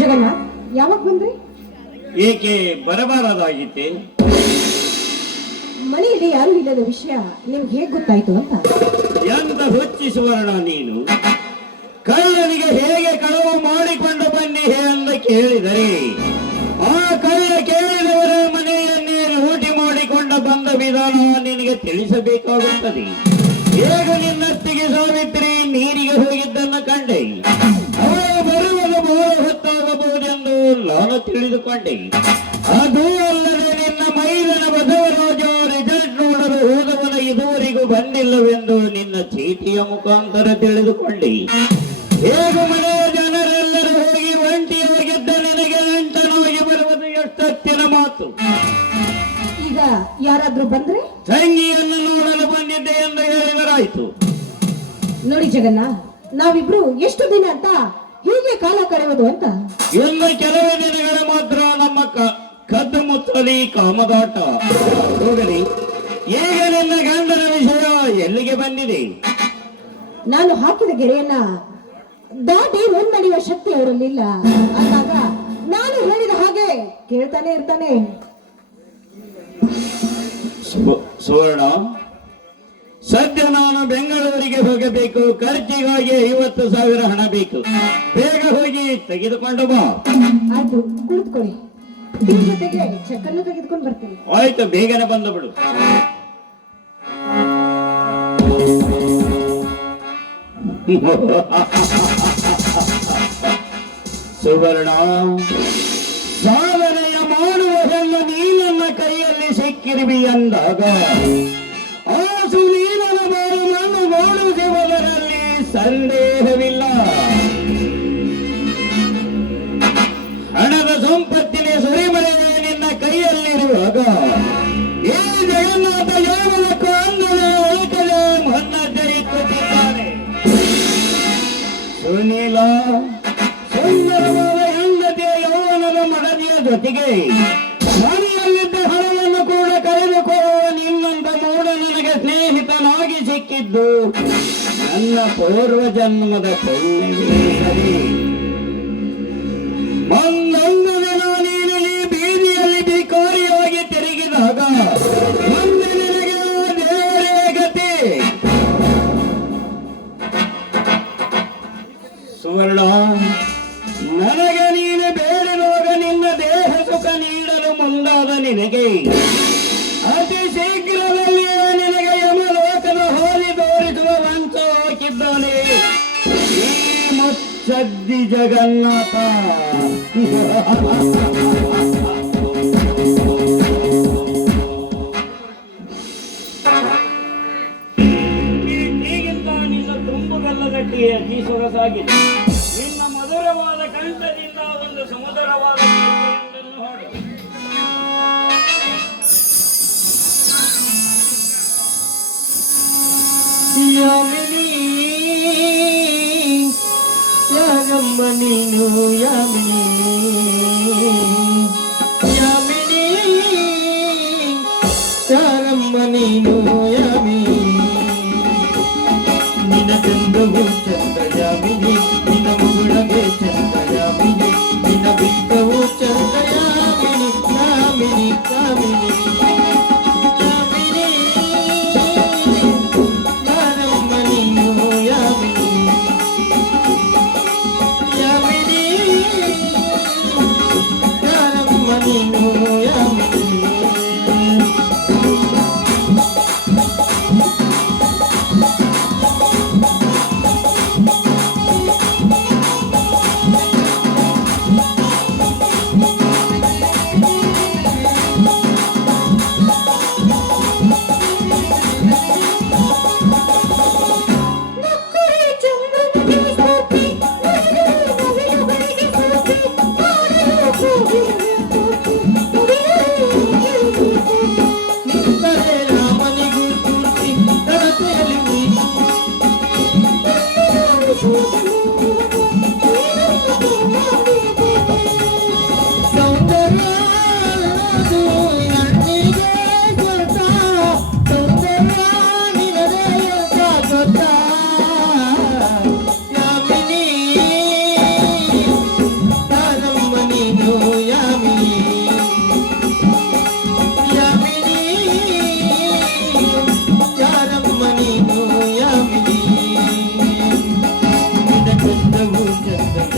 ಜಗನ್ನಾಥ್, ಯಾವಾಗ ಬಂದ್ರಿ? ಏಕೆ ಬರಬಾರದಾಗಿತ್ತೆ? ಮನೆಯಲ್ಲಿ ಯಾರು ಇಲ್ಲದ ವಿಷಯ ನಿಮ್ಗೆ ಹೇಗ್ ಗೊತ್ತಾಯ್ತು ಅಂತ. ಎಂತ ಹುಚ್ಚಿ ಸುವರ್ಣ ನೀನು, ಕಳ್ಳನಿಗೆ ಹೇಗೆ ಕಳವು ಮಾಡಿಕೊಂಡು ಬನ್ನಿ ಎಂದು ಕೇಳಿದರೆ ಆ ಕಳ್ಳ ಕೇಳಿದವರ ಮನೆಯನ್ನೇ ಲೂಟಿ ಮಾಡಿಕೊಂಡು ಬಂದ ವಿಧಾನ ನಿನಗೆ ತಿಳಿಸಬೇಕಾಗುತ್ತದೆ. ಹೇಗೆ ನಿನ್ನತ್ತಿಗೆ ಸಾವಿತ್ರಿ ನೀರಿಗೆ ಹೋಗಿದ್ದನ್ನು ಕಂಡೆ, ಅವಳು ಬರುವುದು ಬಹಳ ಹೊತ್ತಾಗಬಹುದೆಂದು ನಾನು ತಿಳಿದುಕೊಂಡೆ. ಅದು ಅಲ್ಲದೆ ನಿನ್ನ ಮೈದನ ಬಸವರಾಜ ರಿಸಲ್ಟ್ ನೋಡಲು ಹೋದವನ ಇದುವರೆಗೂ ಬಂದಿಲ್ಲವೆಂದು ನಿನ್ನ ಚೀಟಿಯ ಮುಖಾಂತರ ತಿಳಿದುಕೊಂಡೆ. ಹೇಗೆ ಮನೆಯ ಜನರೆಲ್ಲರೂ ಹೋಗಿ ಒಂಟಿಯಾಗಿದ್ದ ನಿನಗೆ ನಂಟನಾಗಿ ಬರುವುದು ಎಷ್ಟೊತ್ತಿನ ಮಾತು. ಈಗ ಯಾರಾದ್ರೂ ಬಂದ್ರೆ ತಂಗಿಯನ್ನು ನೋಡಲು ಬಂದಿದ್ದೆ ಎಂದು ಹೇಳಿದರಾಯ್ತು. ನೋಡಿ ಜಗನ್ನಾಥ್, ನಾವಿಬ್ರು ಎಷ್ಟು ದಿನ ಅಂತ ಹೀಗೆ ಕಾಲ ಕಳೆಯುವುದು ಅಂತ. ಇನ್ನು ಕೆಲವೇ ದಿನಗಳ ಮಾತ್ರ ನಮ್ಮ ಕದ್ದು ಮುಚ್ಚಲಿ ಕಾಮದಾಟ. ಹೋಗಲಿ, ಈಗ ನಿನ್ನ ಗಂಡನ ವಿಷಯ ಎಲ್ಲಿಗೆ ಬಂದಿದೆ? ನಾನು ಹಾಕಿದ ಗೆರೆಯನ್ನ ದಾಟಿ ಮುನ್ನಡೆಯುವ ಶಕ್ತಿ ಅವರಲ್ಲಿಲ್ಲ ಅಂದಾಗ ನಾನು ಹೇಳಿದ ಹಾಗೆ ಕೇಳ್ತಾನೆ ಇರ್ತಾನೆ. ಸುವರ್ಣ, ಸದ್ಯ ನಾನು ಬೆಂಗಳೂರಿಗೆ ಹೋಗಬೇಕು. ಖರ್ಚಿಗಾಗಿ 50,000 ಹಣ ಬೇಕು. ಬೇಗ ಹೋಗಿ ತೆಗೆದುಕೊಂಡು ಬಾ. ಆಯ್ತು, ಕುಳಿತುಕೊಳ್ಳಿ. ಈ ಜೊತೆಗೆ ಚೆಕ್ ಅನ್ನು ತೆಗೆದುಕೊಂಡು ಬರ್ತೇನೆ. ಆಯ್ತು, ಬೇಗನೆ ಬಂದು ಬಿಡು. ಸುವರ್ಣ, ಸಾಧನೆಯ ಮಾಡುವ ಹೆಣ್ಣು ನೀನನ್ನ ಕೈಯಲ್ಲಿ ಸಿಕ್ಕಿರುವಿ ಎಂದಾಗ ಆ ಸುನೀಲನ ಬಾರು ನಾನು ನೋಡುವುದರಲ್ಲಿ ಸಂದೇಹವಿಲ್ಲ. ಹಣದ ಸಂಪತ್ತಿನ ಸುರಿಮಳೆ ನಿನ್ನ ಕೈಯಲ್ಲಿರುವಾಗ ಈ ಜಗನ್ನಾಥ ಯಾವಲಕ್ಕೂ ಅಂದನೆ ಉಳಿತದೆ ಮನ್ನಜ್ಜರಿಸುತ್ತಿದ್ದಾನೆ. ಸುನೀಲ ಸುಂದರವಾದ ಹೆಂಡತಿಯ ಯೌವನದ ಮಡದಿಯ ಜೊತೆಗೆ ಮನೆಯಲ್ಲಿದ್ದ ಹಣವನ್ನು ಕೂಡ ಕಳೆದುಕೊಳ್ಳುವ ನಿನ್ನಂತ ಮೂಢ ನನಗೆ ಸ್ನೇಹಿತನಾಗಿ ಸಿಕ್ಕಿದ್ದು ನನ್ನ ಪೂರ್ವ ಜನ್ಮದ ಪುಣ್ಯವೇ ಸರಿ. ಒಂದೊಂದು ದಿನ ನೀನು ಈ ಬೀದಿಯಲ್ಲಿ ಭಿಕಾರಿಯಾಗಿ ತಿರುಗಿದಾಗ ಮುಂದೆ ನಿನಗೆ ದೇವರೇ ಗತಿ. ಸುವರ್ಣ, ನನಗೆ ನೀನು ಬೇಡಿದಾಗ ನಿನ್ನ ದೇಹ ಸುಖ ನೀಡಲು ಮುಂದಾದ ನಿನಗೆ ಅತಿ ಶೀಘ್ರದಲ್ಲಿಯೇ ನಿನಗೆ ಯಮಲೋಕದ ಹಾದಿ ತೋರಿಸುವ ವಂಚ ಹಾಕಿದ್ದಾನೆ ಈ ಮುಚ್ಚದ್ದಿ ಜಗನ್ನಾಥ. ಹೀಗಿಂತ ನಿನ್ನ ತುಂಬುಗಲ್ಲದಟ್ಟಿಗೆ ಅತಿ ಸೊಗಸಾಗಿದೆ. ನಿನ್ನ ಮಧುರವಾದ ಕಂಠದಿಂದ ಒಂದು ಸುಮಧುರವಾದ ಗೀತೆಯೊಂದನ್ನು ಹಾಡು. ಯಾಮಿನಿ ಯಾಗಮ್ಮ ನೀನು, ಯಾಮಿನಿ ಯಾಮಿನಿ ಯಾರಮ್ಮ ನೀನು, ಯಾಮಿನಿ ನಿನ್ನ ಚಂದವು ಚಂದ ಯಾಮಿನಿ, ನಿನ್ನ ಮುಗುಳಗೆ ಚಂದ ಯಾಮಿನಿ, ನಿನ್ನ ಬಿಂಬವು ಚಂದ ಯಾಮಿನಿ, ಯಾಮಿನಿ ಯಾಮಿನಿ ಯಾರಮ್ಮ ನೀನು, ಯಾಮಿನಿ ಯಾಮಿನಿ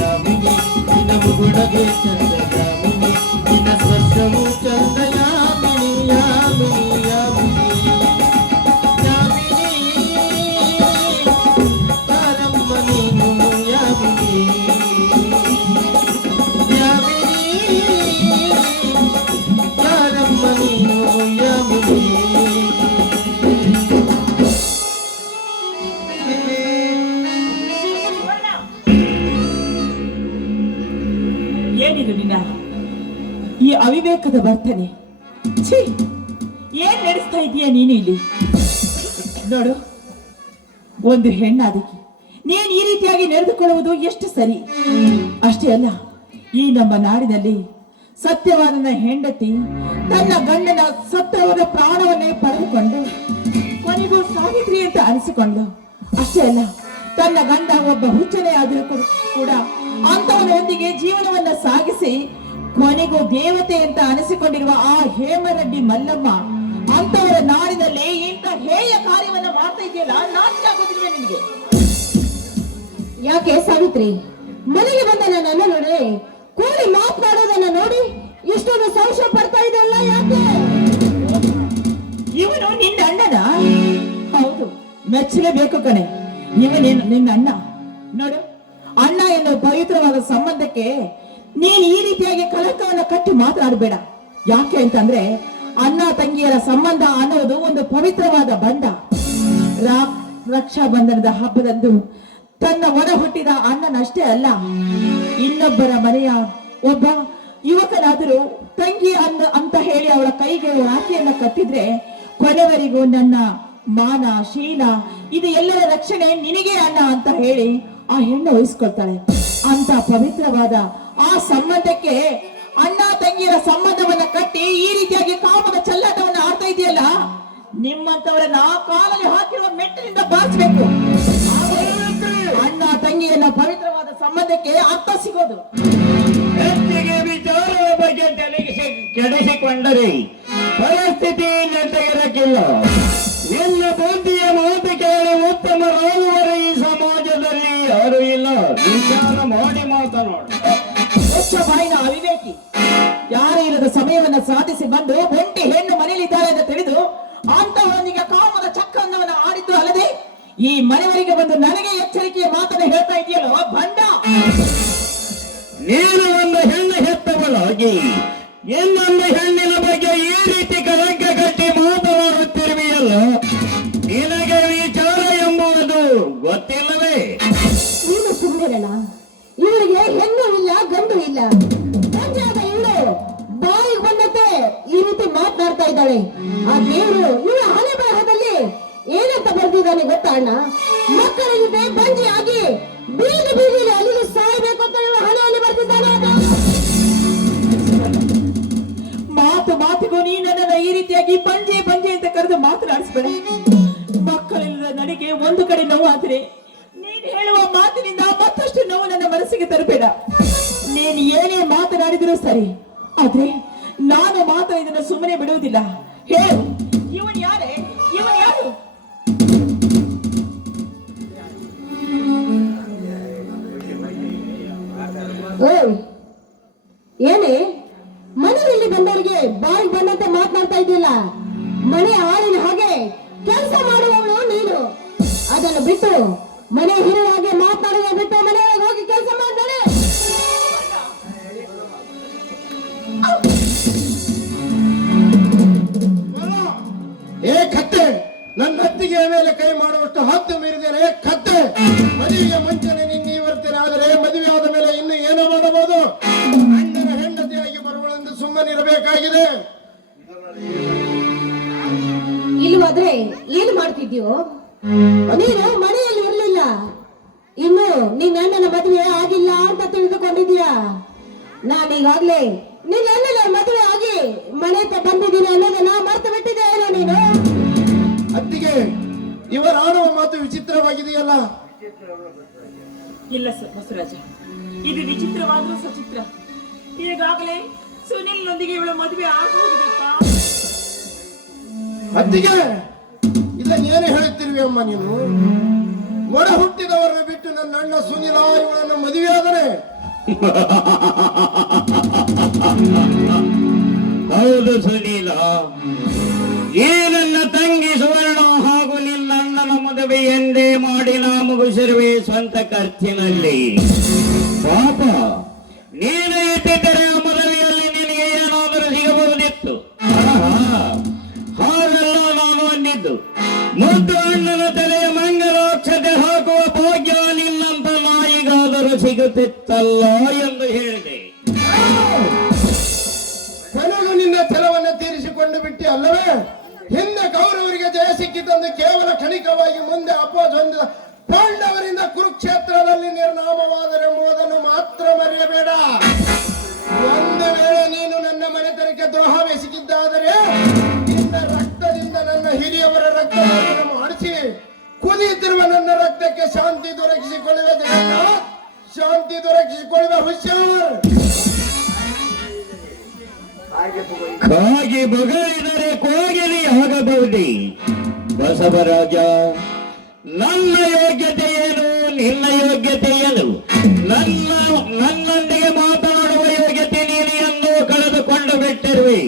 ಯಾಮಿನಿ ನಿನ್ನ ಮುಗುಳಗೆ ಚಂದ ಯಾಮಿನಿ ನಿನ್ನ ಸ್ಪರ್ಶವು ಚಂದ ಯಾಮಿನಿ ಯಾಮಿನಿ ಯಾಮಿನಿ ಯಾಮಿನಿ ಯಾರಮ್ಮ ನೀನು ಯಾಮಿನಿ ಯಾಮಿನಿ ಯಾರಮ್ಮ ನೀನು ಯಾಮಿನಿ. ಏನಿದು ನಿನ್ನ ಈ ಅವಿವೇಕದ ವರ್ತನೆ? ಛೀ, ಏನ್ ನಡೆಸ್ತಾ ಇದೀಯ ನೀನು ಇಲ್ಲಿ? ನೋಡು, ಒಂದು ಹೆಣ್ಣಾದಕ್ಕೆ ನೀನ್ ಈ ರೀತಿಯಾಗಿ ನಡೆದುಕೊಳ್ಳುವುದು ಎಷ್ಟು ಸರಿ? ಅಷ್ಟೇ ಅಲ್ಲ, ಈ ನಮ್ಮ ನಾಡಿನಲ್ಲಿ ಸತ್ಯವಾದನ ಹೆಂಡತಿ ತನ್ನ ಗಂಡನ ಸತ್ಯವಾದ ಪ್ರಾಣವನ್ನೇ ಪಡೆದುಕೊಂಡು ಕೊನೆಗೂ ಸಾವಿತ್ರಿ ಅಂತ ಅನಿಸಿಕೊಂಡು, ಅಷ್ಟೇ ಅಲ್ಲ, ತನ್ನ ಗಂಡ ಒಬ್ಬ ಹುಚ್ಚನೇ ಆದರೂ ಕೂಡ ಅಂತವನೊಂದಿಗೆ ಜೀವನವನ್ನ ಸಾಗಿಸಿ ಕೊನೆಗೂ ದೇವತೆ ಅಂತ ಅನಿಸಿಕೊಂಡಿರುವ ಆ ಹೇಮರೆಡ್ಡಿ ಮಲ್ಲಮ್ಮ ಅಂತವರ ನಾಡಿನಲ್ಲಿ ಇಂಥ ಹೇಯ ಕಾರ್ಯವನ್ನ ಮಾಡ್ತಾ ಇದೆಯಲ್ಲ, ನಾಚಿಕೆ ಆಗೋದಿಲ್ವೇ ನಿನಗೆ? ಯಾಕೆ ಸಾವಿತ್ರಿ, ಮನೆಗೆ ಬಂದ ನನ್ನನ್ನು ನೋಡಿ ಕೂಡಿ ಮಾತನಾಡೋದನ್ನ ನೋಡಿ ಇಷ್ಟೊಂದು ಸಂಶಯ ಪಡ್ತಾ ಇದೆಯಲ್ಲ, ಯಾಕೆ? ಇವನು ನಿನ್ನ ಅಣ್ಣನ? ಹೌದು, ಮೆಚ್ಚಲೇಬೇಕು ಕಣೆ, ಇವನೇನು ನಿನ್ನ ಅಣ್ಣ. ನೋಡು, ಅಣ್ಣ ಎನ್ನುವ ಪವಿತ್ರವಾದ ಸಂಬಂಧಕ್ಕೆ ನೀನು ಈ ರೀತಿಯಾಗಿ ಕಲಕವನ್ನು ಕಟ್ಟಿ ಮಾತನಾಡಬೇಡ. ಯಾಕೆ ಅಂತಂದ್ರೆ ಅಣ್ಣ ತಂಗಿಯರ ಸಂಬಂಧ ಅನ್ನೋದು ಒಂದು ಪವಿತ್ರವಾದ ಬಂಧ. ರಕ್ಷಾ ಬಂಧನದ ಹಬ್ಬದಂದು ತನ್ನ ಒಡ ಹುಟ್ಟಿದ ಅಣ್ಣನಷ್ಟೇ ಅಲ್ಲ, ಇನ್ನೊಬ್ಬರ ಮನೆಯ ಒಬ್ಬ ಯುವಕನಾದರೂ ತಂಗಿ ಅಂತ ಹೇಳಿ ಅವಳ ಕೈಗೆ ರಾಖಿಯನ್ನ ಕಟ್ಟಿದ್ರೆ ಕೊನೆವರೆಗೂ ನನ್ನ ಮಾನ ಶೀಲ ಇದು ಎಲ್ಲರ ರಕ್ಷಣೆ ನಿನಗೆ ಅಣ್ಣ ಅಂತ ಹೇಳಿ ಆ ಹೆಣ್ಣು ವಹಿಸ್ಕೊಳ್ತಾಳೆ. ಅಂತ ಪವಿತ್ರವಾದ ಆ ಸಂಬಂಧಕ್ಕೆ ಅಣ್ಣ ತಂಗಿಯರ ಸಂಬಂಧವನ್ನ ಕಟ್ಟಿ ಈ ರೀತಿಯಾಗಿ ಕಾಮದ ಚೆಲ್ಲಾಟವನ್ನ ಆಡ್ತಾ ಇದೆಯಲ್ಲ, ನಿಮ್ಮಂತವರನ್ನ ಕಾಲಲ್ಲಿ ಹಾಕಿರುವ ಮೆಟ್ಟಿನಿಂದ ಬಾರಿಸಬೇಕು. ಅಣ್ಣ ತಂಗಿಯನ್ನ ಪವಿತ್ರವಾದ ಸಂಬಂಧಕ್ಕೆ ಅರ್ಥ ಸಿಗೋದು. ಹೆಚ್ಚಿಗೆ ವಿಚಾರದ ಬಗ್ಗೆ ಕೆಡಿಸಿಕೊಂಡರೆ ಪರಿಸ್ಥಿತಿ ನೆಟ್ಟಗಿರಕ್ಕಿಲ್ಲ. ಎಲ್ಲ ಬುದ್ಧಿಯ ಮಾತು ಕೇಳಿ ಉತ್ತಮರಾಗುವರೆ ಈ ಸಮಾಜದಲ್ಲಿ ಯಾರು ಇಲ್ಲ. ವಿಚಾರ ಮಾಡಿ ಮಾತನಾಡು. ಹೆಚ್ಚ ಬಾಯಿನ ಅವಿವೇಕಿ, ಯಾರು ಇಲ್ಲದ ಸಮಯವನ್ನ ಸಾಧಿಸಿ ಬಂದು ಒಂಟಿ ಹೆಣ್ಣು ಮನೆಯಲ್ಲಿದ್ದಾಳೆ ಅಂತ ತಿಳಿದು ಅಂತವರೊಂದಿಗೆ ಕಾಮದ ಚಕ್ರವನ್ನ ಆಡಿದ್ದು ಅಲ್ಲದೆ ಈ ಮನೆಯವರಿಗೆ ಬಂದು ನನಗೆ ಎಚ್ಚರಿಕೆಯ ಮಾತನ್ನ ಹೇಳ್ತಾ ಇದೆಯಲ್ಲೋ ಭಂಡ. ನೀನು ಒಂದು ಹೆಣ್ಣು ಹೆತ್ತವಳಾಗಿ ಇನ್ನೊಂದು ಹೆಣ್ಣಿನ ಬಗ್ಗೆ ಈ ರೀತಿ ಕಳಂಕ ಕಟ್ಟಿ ಮಾತನಾಡುತ್ತಿರುವೆಯಲ್ಲ, ನಿನಗೆ ವಿಚಾರ ಎಂಬುದು ಗೊತ್ತಿಲ್ಲವೇ? ನೀನು ಸುಮ್ಮನಿರಲ್ಲ, ಇವಳಿಗೆ ಹೆಣ್ಣು ಇಲ್ಲ ಗಂಡು ಇಲ್ಲ, ಗಂಜಾದ ಇವಳು ಬಾಯಿಗೆ ಬಂದಂತೆ ಈ ರೀತಿ ಮಾತನಾಡ್ತಾ ಇದ್ದಾಳೆ. ಆ ದೇವರು ಇವಳ ಹಣೆ ಬರಹದಲ್ಲಿ ಏನಂತ ಬರ್ದಿದ್ದಾನೆ ಗೊತ್ತಾ ಅಣ್ಣ? ಮಕ್ಕಳ ಜೊತೆ ಬಂಜಿ ಆಗಿ ಬೀದಿ ಬೀದಿಲಿ ಅಲ್ಲಿಗೆ ಸಾಯ್ಬೇಕು ಅಂತ ಇವಳ ಹಣೆಯಲ್ಲಿ ಬರ್ದಿದ್ದಾನೆ. ಮಾತಿಗೂ ನೀ ನನ್ನನ್ನ ಈ ರೀತಿಯಾಗಿ ಬಂಜೆ ಅಂತ ಕರೆದು ಮಾತನಾಡಿಸ್ಬೇಡ. ಮಕ್ಕಳಿಲ್ಲದ ನನಗೆ ಒಂದು ಕಡೆ ನೋವು ಆದ್ರೆ ನೀನು ಹೇಳುವ ಮಾತಿನಿಂದ ಮತ್ತಷ್ಟು ನೋವು ನನ್ನ ಮನಸ್ಸಿಗೆ ತರಬೇಡ. ನೀನು ಏನೇ ಮಾತನಾಡಿದ್ರು ಸರಿ, ಆದ್ರೆ ನಾನು ಮಾತ್ರ ಇದನ್ನ ಸುಮ್ಮನೆ ಬಿಡುವುದಿಲ್ಲ. ಹೇಳು, ಇವನ್ ಯಾರೇ? ಇವನ್ ಯಾರು? ಏನೇ ಮನೆಯಲ್ಲಿ ಬಂದವರಿಗೆ ಬಾಯಿಗೆ ಬಂದಂತೆ ಮಾತನಾಡ್ತಾ ಇದೆಯಲ್ಲ? ಮನೆ ಆಳಿನ ಹಾಗೆ ಕೆಲಸ ಮಾಡುವವಳು ನೀನು. ಅದನ್ನು ಬಿಟ್ಟು ಮನೆ ಹಿರಿಯ ಹಾಗೆ ಮಾತನಾಡುವ ಬಿಟ್ಟು ಮನೆಯೊಳಗೆ ಹೋಗಿ ಕೆಲಸ ಮಾಡ್ತಾಳೆ. ಏ ಕತ್ತೆ, ನನ್ನ ಹತ್ತಿಗೆ ಮೇಲೆ ಕೈ ಮಾಡುವಷ್ಟು ಹತ್ತು ಮೀರಿದ್ದೇನೆ. ಕತ್ತೆ, ಮದುವೆಯ ಮುಂಚೆನೆ ನಿನ್ನೆ ಬರ್ತೇನೆ, ಆದರೆ ಮದುವೆ ಆದ ಮೇಲೆ ಇನ್ನು ಏನೋ ಮಾಡಬಹುದು. ಅಣ್ಣನ ಹೆಂಡತಿಯಾಗಿ ಬರುವಳೆಂದು ಸುಮ್ಮನಿರಬೇಕಾಗಿದೆ. ಇಲ್ಲವಾದ್ರೆ ಏನು ಮಾಡ್ತಿದ್ಯೋ? ನೀನು ಮನೆಯಲ್ಲಿ ಇರ್ಲಿಲ್ಲ, ಇನ್ನು ನಿನ್ನ ಅಣ್ಣನ ಮದುವೆ ಆಗಿಲ್ಲ ಅಂತ ತಿಳಿದುಕೊಂಡಿದ್ಯಾ? ನಾನೀಗಾಗ್ಲೇ ನಿನ್ನ ಅಣ್ಣನ ಮದುವೆ ಆಗಿ ಮನೆ ಬಂದಿದ್ದೀನಿ ಅನ್ನೋದನ್ನ ಮರ್ತು ಬಿಟ್ಟಿದೆ ಏನೋ ನೀನು? ಅತ್ತಿಗೆ, ಇವರ ಆಡುವ ಮಾತು ವಿಚಿತ್ರವಾಗಿದೆಯಲ್ಲ. ಇಲ್ಲ ಬಸವರಾಜ, ಇದು ವಿಚಿತ್ರವಾದ್ರೂ ಸಚಿತ್ರ. ಈಗಾಗಲೇ ಸುನಿಲ್ ನೊಂದಿಗೆ ಇವಳ ಮದುವೆ ಆಗೋಗಿದೆಪ್ಪ. ಅತ್ತಿಗೆ, ಇದನ್ನೇನು ಹೇಳುತ್ತಿರುವೆ ಅಮ್ಮ ನೀನು? ಒಡ ಹುಟ್ಟಿದವರನ್ನು ಬಿಟ್ಟು ನನ್ನ ಅಣ್ಣ ಸುನಿಲ ಇವಳನ್ನು ಮದುವೆಯಾದರೆ ಹೌದು ಸುನೀಲ, ಈ ನನ್ನ ತಂಗಿ ಸುವರ್ಣ ಹಾಗೂ ನಿನ್ನ ಅಣ್ಣನ ಮದುವೆ ಎಂದೇ ಮಾಡಿ ನಾ ಮುಗಿಸಿರುವೆ ಸ್ವಂತ ಖರ್ಚಿನಲ್ಲಿ. ಪಾಪ, ನೀನು ಇಟ್ಟಿದ್ದರೆ ಆ ಮದುವೆಯಲ್ಲಿ ನಿನಗೆ ಏನಾದರೂ ಸಿಗಬಹುದಿತ್ತು. ಹಾಗೆಲ್ಲ ನಾನು ಅಂದಿದ್ದು. ಮುದ್ದು ಅಣ್ಣನ ತಲೆಯ ಮಂಗಲಾಕ್ಷತೆ ಹಾಕುವ ಭಾಗ್ಯ ನಿನ್ನಂತ ನಾಯಿಗಾದರೂ ಸಿಗುತ್ತಿತ್ತಲ್ಲ ಎಂದು ಹೇಳಿದೆ. ಕೊನೆಗೂ ನಿನ್ನ ಛಲವನ್ನ ತೀರಿಸಿಕೊಂಡು ಬಿಟ್ಟಿ ಅಲ್ಲವೇ? ಹಿಂದೆ ಕೌರವರಿಗೆ ಜಯ ಸಿಕ್ಕಿತಂದು ಕೇವಲ ಕ್ಷಣಿಕವಾಗಿ ಮುಂದೆ ಅಪೋಜ್ ಹೊಂದಿದ ಪಾಂಡವರಿಂದ ಕುರುಕ್ಷೇತ್ರದಲ್ಲಿ ನಿರ್ನಾಮವಾದರೆಂಬುದನ್ನು ಮಾತ್ರ ಮರೆಯಬೇಡ. ಒಂದು ವೇಳೆ ನೀನು ನನ್ನ ಮನೆತನಕ್ಕೆ ದ್ರೋಹವೆಸಗಿದ್ದಾದರೆ ನಿನ್ನ ರಕ್ತದಿಂದ ನನ್ನ ಹಿರಿಯವರ ರಕ್ತವನ್ನು ಮಾಡಿಸಿ ಕುದಿಯುತ್ತಿರುವ ನನ್ನ ರಕ್ತಕ್ಕೆ ಶಾಂತಿ ದೊರಕಿಸಿಕೊಳ್ಳುವೆ. ಜಗನ್ನಾಥ್, ಶಾಂತಿ ದೊರಕಿಸಿಕೊಳ್ಳುವ ಹುಷಾರ್. ಕಾಗಿ ಬಗಳಿದರೆ ಕೋಗಿಲಿ ಆಗಬಹುದೇ ಬಸವರಾಜ. ನನ್ನ ಯೋಗ್ಯತೆ ಏನು, ನಿನ್ನ ಯೋಗ್ಯತೆ ಏನು? ನನ್ನೊಂದಿಗೆ ಮಾತನಾಡುವ ಯೋಗ್ಯತೆ ನೀನು ಎಂದು ಕಳೆದುಕೊಂಡು ಬಿಟ್ಟಿರುವೆ.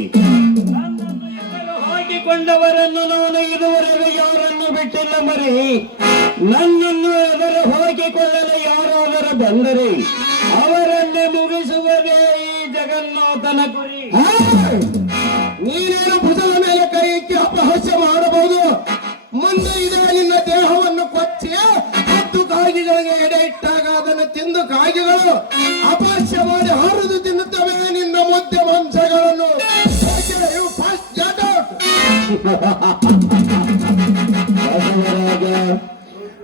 ನನ್ನನ್ನು ಎದುರು ಹಾಕಿಕೊಂಡವರನ್ನು ನಾನು ಇದುವರೆಗೂ ಯಾರನ್ನು ಬಿಟ್ಟಿಲ್ಲ ಮರಿ. ನನ್ನನ್ನು ಎದುರು ಹಾಕಿಕೊಳ್ಳಲು ಯಾರಾದರೂ ಬಂದರೆ ಅವರನ್ನೇ ಮುಗಿಸುವುದೇ ಈ ಜಗನ್ನಾಥನ ಗುರಿ. ನೀನೇನು ಭುಜದ ಮೇಲೆ ಕೈ ಇಕ್ಕಿ ಅಪಹಾಸ್ಯ ಮಾಡಬಹುದು. ಮುಂದೆ ಇದೇ ನಿನ್ನ ದೇಹವನ್ನು ಕೊಚ್ಚಿ 10 ಕಾಗಿಗಳಿಗೆ ಎಡೆ ಇಟ್ಟಾಗ ಅದನ್ನು ತಿಂದು ಕಾಗಿಗಳು ಅಪಹಾಸ್ಯ ಮಾಡಿ ಹರಿದು ತಿನ್ನುತ್ತವೆ ನಿನ್ನ ಮುದ್ದೆ ಮಾಂಸಗಳನ್ನು.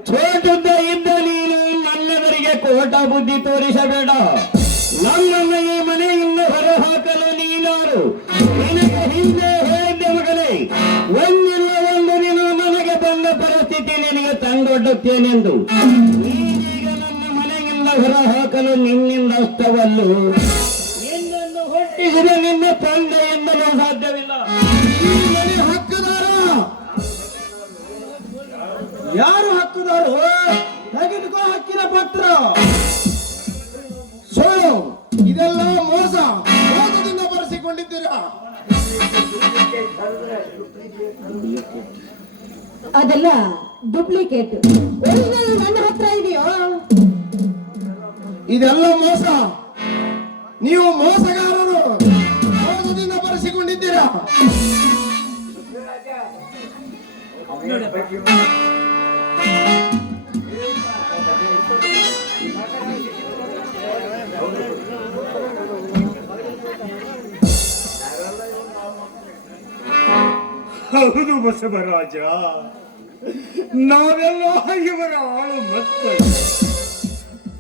ಚೋಟದಿಂದ ನೀನು ನನ್ನೆವರಿಗೆ ಕೋಟ ಬುದ್ಧಿ ತೋರಿಸಬೇಡ. ನನ್ನನ್ನು ಈ ಮನೆಯಿಂದ ಹೊರಹಾಕಲು ನೀನಾರು? ನಿನಗೆ ಹಿಂದೆ ಹೇಳಿದ್ದೆ ಮಗನೇ, ಒಂದಿಲ್ಲ ಒಂದು ದಿನ ನನಗೆ ಬಂದ ಪರಿಸ್ಥಿತಿ ನಿನಗೆ ತಂದೊಡ್ಡುತ್ತೇನೆಂದು. ನೀನೀಗ ನನ್ನ ಮನೆಯಿಂದ ಹೊರಹಾಕಲು ನಿನ್ನಿಂದ ಅಷ್ಟವಲ್ಲೂ ನಿನ್ನನ್ನು ಹೊಟ್ಟಿಸಿದ ನಿನ್ನ ತಂದೆಯಿಂದಲೂ ಸಾಧ್ಯವಿಲ್ಲ. ಈ ಮನೆ ಹಕ್ಕುದಾರ ಯಾರು ಹಕ್ಕುದಾರು? ತೆಗೆದುಕೋ ಹಕ್ಕಿನ ಪತ್ರ. ಸುಳ್ಳು, ಇದೆಲ್ಲ ಮೋಸದಿಂದ ಬರೆಸಿಕೊಂಡಿದ್ದೀರಾ. ಅದೆಲ್ಲ ಡೂಪ್ಲಿಕೇಟ್. ಒರಿಜಿನಲ್ ನನ್ನ ಹತ್ರ ಇದೆಯೋ? ಇದೆಲ್ಲ ಮೋಸ. ನೀವು ಮೋಸಗಾರರು, ಮೋಸದಿಂದ ಬರೆಸಿಕೊಂಡಿದ್ದೀರಾ. ಹೌದು ಬಸವರಾಜ, ನಾವೆಲ್ಲ ಇವರ ಆಳು ಮಕ್ಕಳು.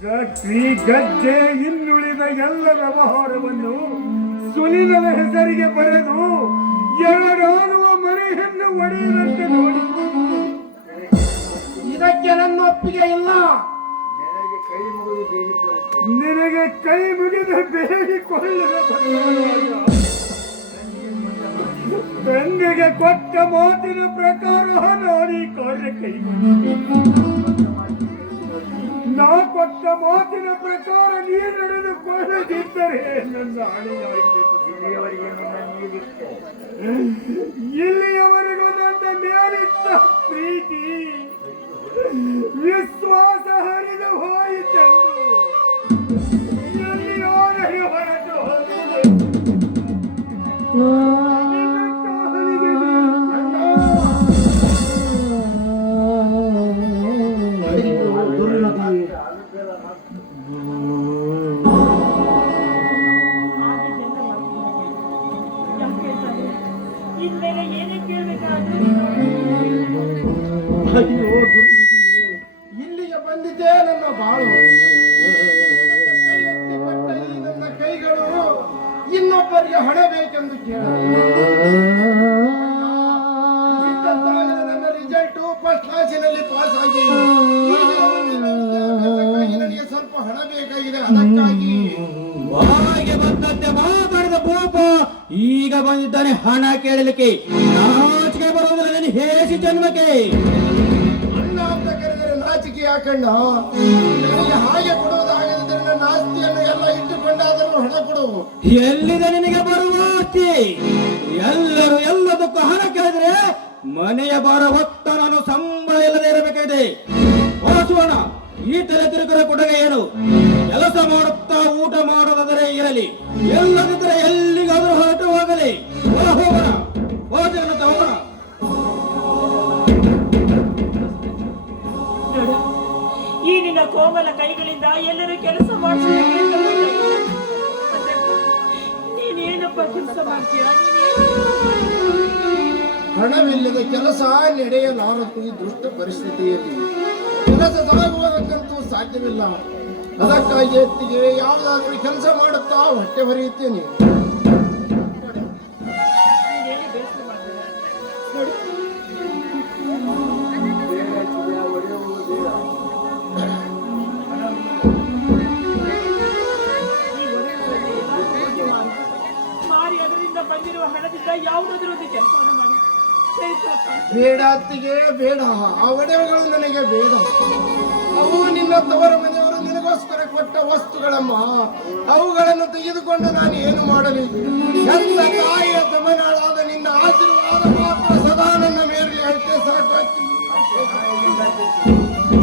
ಫ್ಯಾಕ್ಟ್ರಿ, ಗದ್ದೆ, ಇನ್ನುಳಿದ ಎಲ್ಲ ವ್ಯವಹಾರವನ್ನು ಸುನಿಲನ ಹೆಸರಿಗೆ ಬರೆದು ಎರಡಾಡುವ ಮನೆಯನ್ನು ಒಡೆಯುವಂತೆ ನೋಡಿ. ಇದಕ್ಕೆ ನನ್ನ ಒಪ್ಪಿಗೆ ಇಲ್ಲ. ನಿನಗೆ ಕೈ ಮುಗಿದು ಬೇಡಿಕೊಳ್ಳುವ ಬಸವರಾಜ, ತಂದೆಗೆ ಕೊಟ್ಟ ಮಾತಿನ ಪ್ರಕಾರ ನಾನು ಈ ಕಾರ್ಯ ಕೈ ನಾ ಕೊಟ್ಟ ಮಾತಿನ ಪ್ರಕಾರ ನೀರು ನಡೆದುಕೊಳ್ಳದಿದ್ದರೆ ನನ್ನ ಹಣೆಯಾಗಿದೆ. ಇಲ್ಲಿಯವರೆಗೂ ನನ್ನ ಮೇಲಿದ್ದ ಪ್ರೀತಿ ವಿಶ್ವಾಸ ಹರಿದು ಹೋಯಿತೆಂದು ಎಲ್ಲಿಯೋ ಹೊರಟು ಹೋಗಿದೆ. ಅಯ್ಯೋ ದುರ್ವಿಧಿಯೇ, ಇಲ್ಲಿಗೆ ಬಂದಿದ್ದೇ ನನ್ನ ಬಾಳು. ಈ ನನ್ನ ಕೈಗಳು ಇನ್ನೊಬ್ಬರಿಗೆ ಹಣ ಬೇಕೆಂದು ಕೇಳ. ನನ್ನ ರಿಸಲ್ಟ್ ಫಸ್ಟ್ ಕ್ಲಾಸಿನಲ್ಲಿ ಪಾಸ್ ಆಗಿ ನನಗೆ ಸ್ವಲ್ಪ ಹಣ ಬೇಕಾಗಿದೆ. ಅದಕ್ಕಾಗಿ ಬಾಯಿಗೆ ಬಂದಂತೆ ಮಾತಾಡಿದ ಪಾಪ ಈಗ ಬಂದಿದ್ದಾನೆ ಹಣ ಕೇಳಲಿಕ್ಕೆ. ನಾಚಿಕೆ ಬರುವುದಿಲ್ಲ ನಿನ್ನ ಹೇಸಿ ಜನ್ಮಕ್ಕೆ. ಅಣ್ಣ ಅಂತ ಕರೆದರೆ ನಾಚಿಕೆ ಯಾಕಣ್ಣ? ನನಗೆ ಹಾಗೆ ಕೊಡುವುದಾಗಿದ್ದರೆ ನನ್ನ ಆಸ್ತಿಯನ್ನು ಎಲ್ಲ ಇಟ್ಟುಕೊಂಡಾದರೂ ಹಣ ಕೊಡು. ಎಲ್ಲಿದೆ ನಿನಗೆ ಬರುವ ಆಸ್ತಿ? ಎಲ್ಲರೂ ಎಲ್ಲದಕ್ಕೂ ಹಣ ಕೇಳಿದ್ರೆ ಮನೆಯ ಬಾರ ಹೊತ್ತ ನಾನು ಸಂಬಳ ಇಲ್ಲದೆ ಇರಬೇಕಾಗಿದೆ. ಸುವರ್ಣ, ಈ ತಲೆ ತಿರುಗರ ಕೊಡುಗೆ ಏನು? ಕೆಲಸ ಮಾಡುತ್ತಾ ಊಟ ಮಾಡೋದಾದರೆ ಇರಲಿ, ಎಲ್ಲದಿದ್ದರೆ ಎಲ್ಲಿಗಾದರೂ ಹೊರಟು ಹೋಗಲಿ. ಹೋಗೋಣ, ಹೋಗೋಣ ಹೋಗೋಣ. ನೋಡು, ಈ ನಿನ್ನ ಕೋಮಲ ಕೈಗಳಿಂದ ಎಲ್ಲರೂ ಕೆಲಸ ನೀನೇನಪ್ಪ ಕೆಲಸ ಮಾಡ್ತೀಯ? ಹಣವಿಲ್ಲದ ಕೆಲಸ ನಡೆಯಲಾರದು ಈ ದುಷ್ಟ ಪರಿಸ್ಥಿತಿಯಲ್ಲಿ. ಕೆಲಸ ಸಾಗುವುದಕ್ಕಂತೂ ಸಾಧ್ಯವಿಲ್ಲ. ಅದಕ್ಕಾಗಿ ಎತ್ತಿಗೆ ಯಾವುದಾದ್ರೂ ಕೆಲಸ ಮಾಡುತ್ತಾ ಹೊಟ್ಟೆ ಹೊರೆಯುತ್ತೇನೆ. ಮಾರಿ ಅದರಿಂದ ಬಂದಿರುವ ಹಣದಿಂದ ಯಾವುದಾದ್ರೂ ಒಂದು ಕೆಲಸವನ್ನು ಮಾಡಿ. ಬೇಡ ಅತ್ತಿಗೆ, ಬೇಡ. ಆ ಒಡವೆಗಳು ನನಗೆ ಬೇಡ. ಅವು ನಿನ್ನ ತವರ ಮನೆಯವರು ನಿನಗೋಸ್ಕರ ಕೊಟ್ಟ ವಸ್ತುಗಳಮ್ಮ. ಅವುಗಳನ್ನು ತೆಗೆದುಕೊಂಡು ನಾನು ಏನು ಮಾಡಲಿ? ನನ್ನ ತಾಯಿಯ ತಮನಾಳಾದ ನಿನ್ನ ಆಶೀರ್ವಾದ ಮಾತ್ರ ಸದಾ ನನ್ನ ಮೇರೆಗೆ ಅಷ್ಟೇ ಸಾಕು.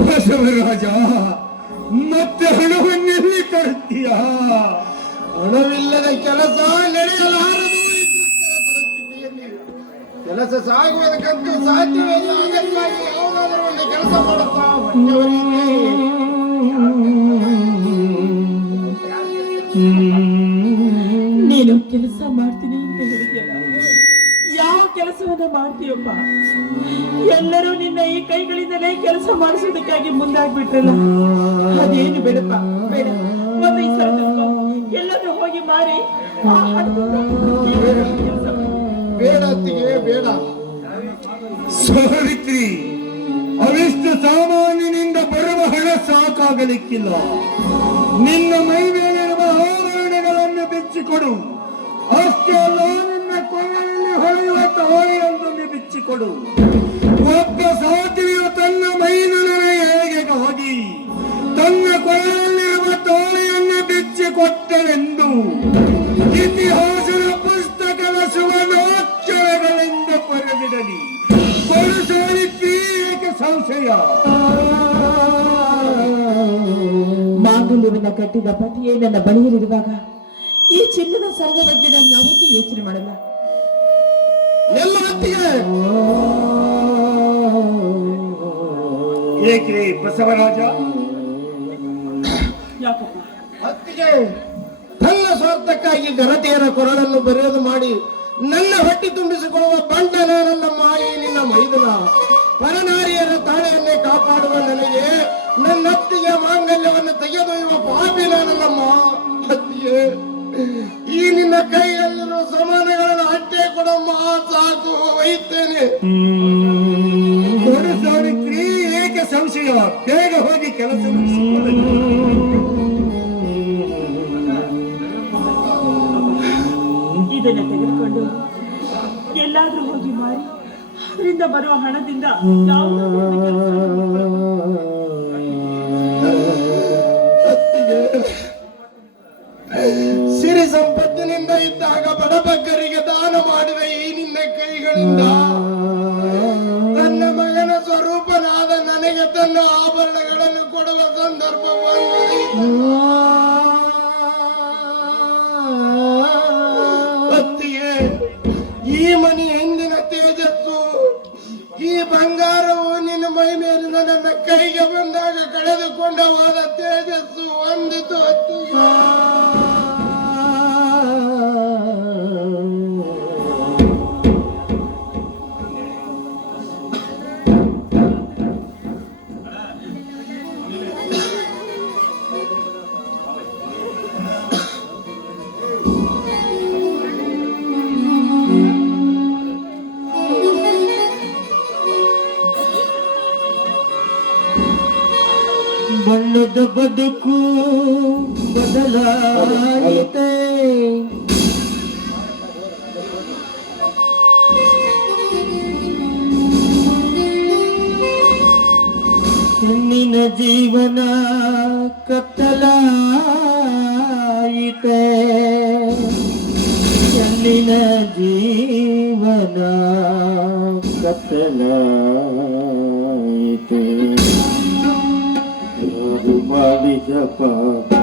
ಬಸವರಾಜ, ಮತ್ತೆ ಹಣವನ್ನೆಲ್ಲಿ ತರುತ್ತೀಯ? ಹಣವಿಲ್ಲದ ಕೆಲಸ ನಡೆಯಲಾರದು ಈ ದುಷ್ಟರ ಪರಿಸ್ಥಿತಿಯಲ್ಲಿ. ಕೆಲಸ ಸಾಗುವುದಕ್ಕಂತೂ ಸಾಧ್ಯವಿಲ್ಲ. ಅದಕ್ಕಾಗಿ ಯಾವುದಾದರೂ ಒಂದು ಕೆಲಸ ಮಾಡುತ್ತಾ ಹೊಟ್ಟೆ ಹೊರೆಯುತ್ತೇನೆ. ನೀನು ಕೆಲಸ ಮಾಡ್ತೀನಿ ಅಂತ ಹೇಳಿದ್ಯಲ್ಲ, ಯಾವ ಕೆಲಸವನ್ನ ಮಾಡ್ತೀಯಪ್ಪ? ಎಲ್ಲರೂ ನಿನ್ನ ಈ ಕೈಗಳಿಂದಲೇ ಕೆಲಸ ಮಾಡಿಸೋದಕ್ಕಾಗಿ ಮುಂದಾಗ್ಬಿಟ್ರಲ್ಲ, ಅದೇನು ಬೇಡಪ್ಪ, ಬೇಡ. ಒಂದು ಈ ಸಲ ಎಲ್ಲರೂ ಹೋಗಿ ಮಾರಿ ಆ ಹಣದಿಂದ ಕೆಲಸ ಮಾಡು. ಬೇಡ ಅತ್ತಿಗೆ, ಬೇಡ. ಸಾವಿತ್ರಿ, ಅವಿಷ್ಟು ಸಾಮಾನ್ಯನಿಂದ ಬರುವ ಹಣ ಸಾಕಾಗಲಿಕ್ಕಿಲ್ಲ. ನಿನ್ನ ಮೈ ಮೇಲಿರುವ ಆಭರಣಗಳನ್ನು ಬಿಚ್ಚಿಕೊಡು. ಅಷ್ಟೇ ಅಲ್ಲ, ನಿನ್ನ ಕೊನೆಯಲ್ಲಿ ಹೊಳೆಯುವ ತಾಯಿಯೊಂದನ್ನು ಬಿಚ್ಚಿಕೊಡು. ಒಬ್ಬ ಸಾಧ್ವಿಯು ತನ್ನ ಮೈದುನನ ಏಳಿಗೆಗೆ ಹೋಗಿ ತನ್ನ ಕೊನೆಯಲ್ಲಿರುವ ತಾಯಿಯನ್ನು ಬಿಚ್ಚಿಕೊಟ್ಟರೆಂದು ಇತಿಹಾಸದ ಪುಸ್ತಕದ ಸುವರ್ಣಾಕ್ಷರಗಳಿಂದ ಬರೆದಿಡಲಿ. ಕೊಡುಸಾರಿತ್ರಿ, ಏಕೆ ಸಂಶಯ? ಮಾಂಗಲ್ಯವನ್ನು ಕಟ್ಟಿದ ಪತಿಯೇ ನನ್ನ ಬಳಿಯಲ್ಲಿರುವಾಗ ಈ ಚಿನ್ನದ ಸರದ ಬಗ್ಗೆ ನಾನು ಯಾವತ್ತೂ ಯೋಚನೆ ಮಾಡಲ್ಲ. ಎಲ್ಲ ಅತ್ತಿಗೆ. ಏಕೆ ಬಸವರಾಜ? ಯಾಕಪ್ಪ? ಅತ್ತಿಗೆ, ತನ್ನ ಸ್ವಾರ್ಥಕ್ಕಾಗಿ ಘನತೆಯರ ಕೊರಳನ್ನು ಬರೆಯೋದು ಮಾಡಿ ನನ್ನ ಹೊಟ್ಟೆ ತುಂಬಿಸಿಕೊಳ್ಳುವ ಬಂಡ ನನ್ನ ಮಾಯಿ ನಿನ್ನ ಮೈದುನ. ಪರನಾರಿಯರ ತಾಳೆಯನ್ನೇ ಕಾಪಾಡುವ ನನಗೆ ನನ್ನತ್ತಿಗೆ ಮಾಂಗಲ್ಯವನ್ನು ತೆಗೆದೊಯ್ಯುವ ಪಾಪಿ ನಾನಲ್ಲಮ್ಮ. ಅತ್ತಿಗೆ, ಈ ನಿನ್ನ ಕೈಯಲ್ಲಿರುವ ಸಮಾನಗಳನ್ನು ಅಟ್ಟೆ ಕೊಡಮ್ಮ, ಸಾಕು, ಒಯ್ತೇನೆ. ಕೊಡು ಸಾವಿತ್ರಿ, ಏಕೆ ಸಂಶಯ? ಬೇಗ ಹೋಗಿ ಕೆಲಸ ಮುಗಿಸಿಕೊಳ್ಳಿ. ಇದನ್ನ ತೆಗೆದುಕೊಂಡು ಎಲ್ಲಾದ್ರೂ ಹೋಗಿ ಮಾರಿ ಅದರಿಂದ ಬರುವ ಹಣದಿಂದ ಯಾವುದಾದ್ರೂ ಒಂದು ಕೆಲಸ ಸಿರಿ ಸಂಪತ್ತಿನಿಂದ ಇದ್ದಾಗ ಬಡಬಗ್ಗರಿಗೆ ದಾನ ಮಾಡಿದ ಈ ನಿನ್ನ ಕೈಗಳಿಂದ ತನ್ನ ಮಗನ ಸ್ವರೂಪನಾದ ನನಗೆ ತನ್ನ ಆಭರಣಗಳನ್ನು ಕೊಡುವ ಸಂದರ್ಭ ಅತ್ತಿಗೆ, ಈ ಮನೆ ಎಂದಿನ ತೇಜಸ್ಸು, ಈ ಬಂಗಾರವು ನಿನ್ನ ಮೈ ಮೇಲಿನ ನನ್ನ ಕೈಗೆ ಬಂದಾಗ ಕಳೆದುಕೊಂಡವಾದ ತೇಜಸ್ಸು ಹೊಂದಿತು ಅತ್ತಿಗೆ. ಬಣ್ಣದ ಬದುಕು ಬದಲಾಯಿತೆ, ನಿನ್ನ ಏಕೆ ಹೆಣ್ಣಿನ ಜೀವನ ಕತ್ತಲಾಯಿತೆ ಯಾರು ಮಾಡಿದ ಪಾಪ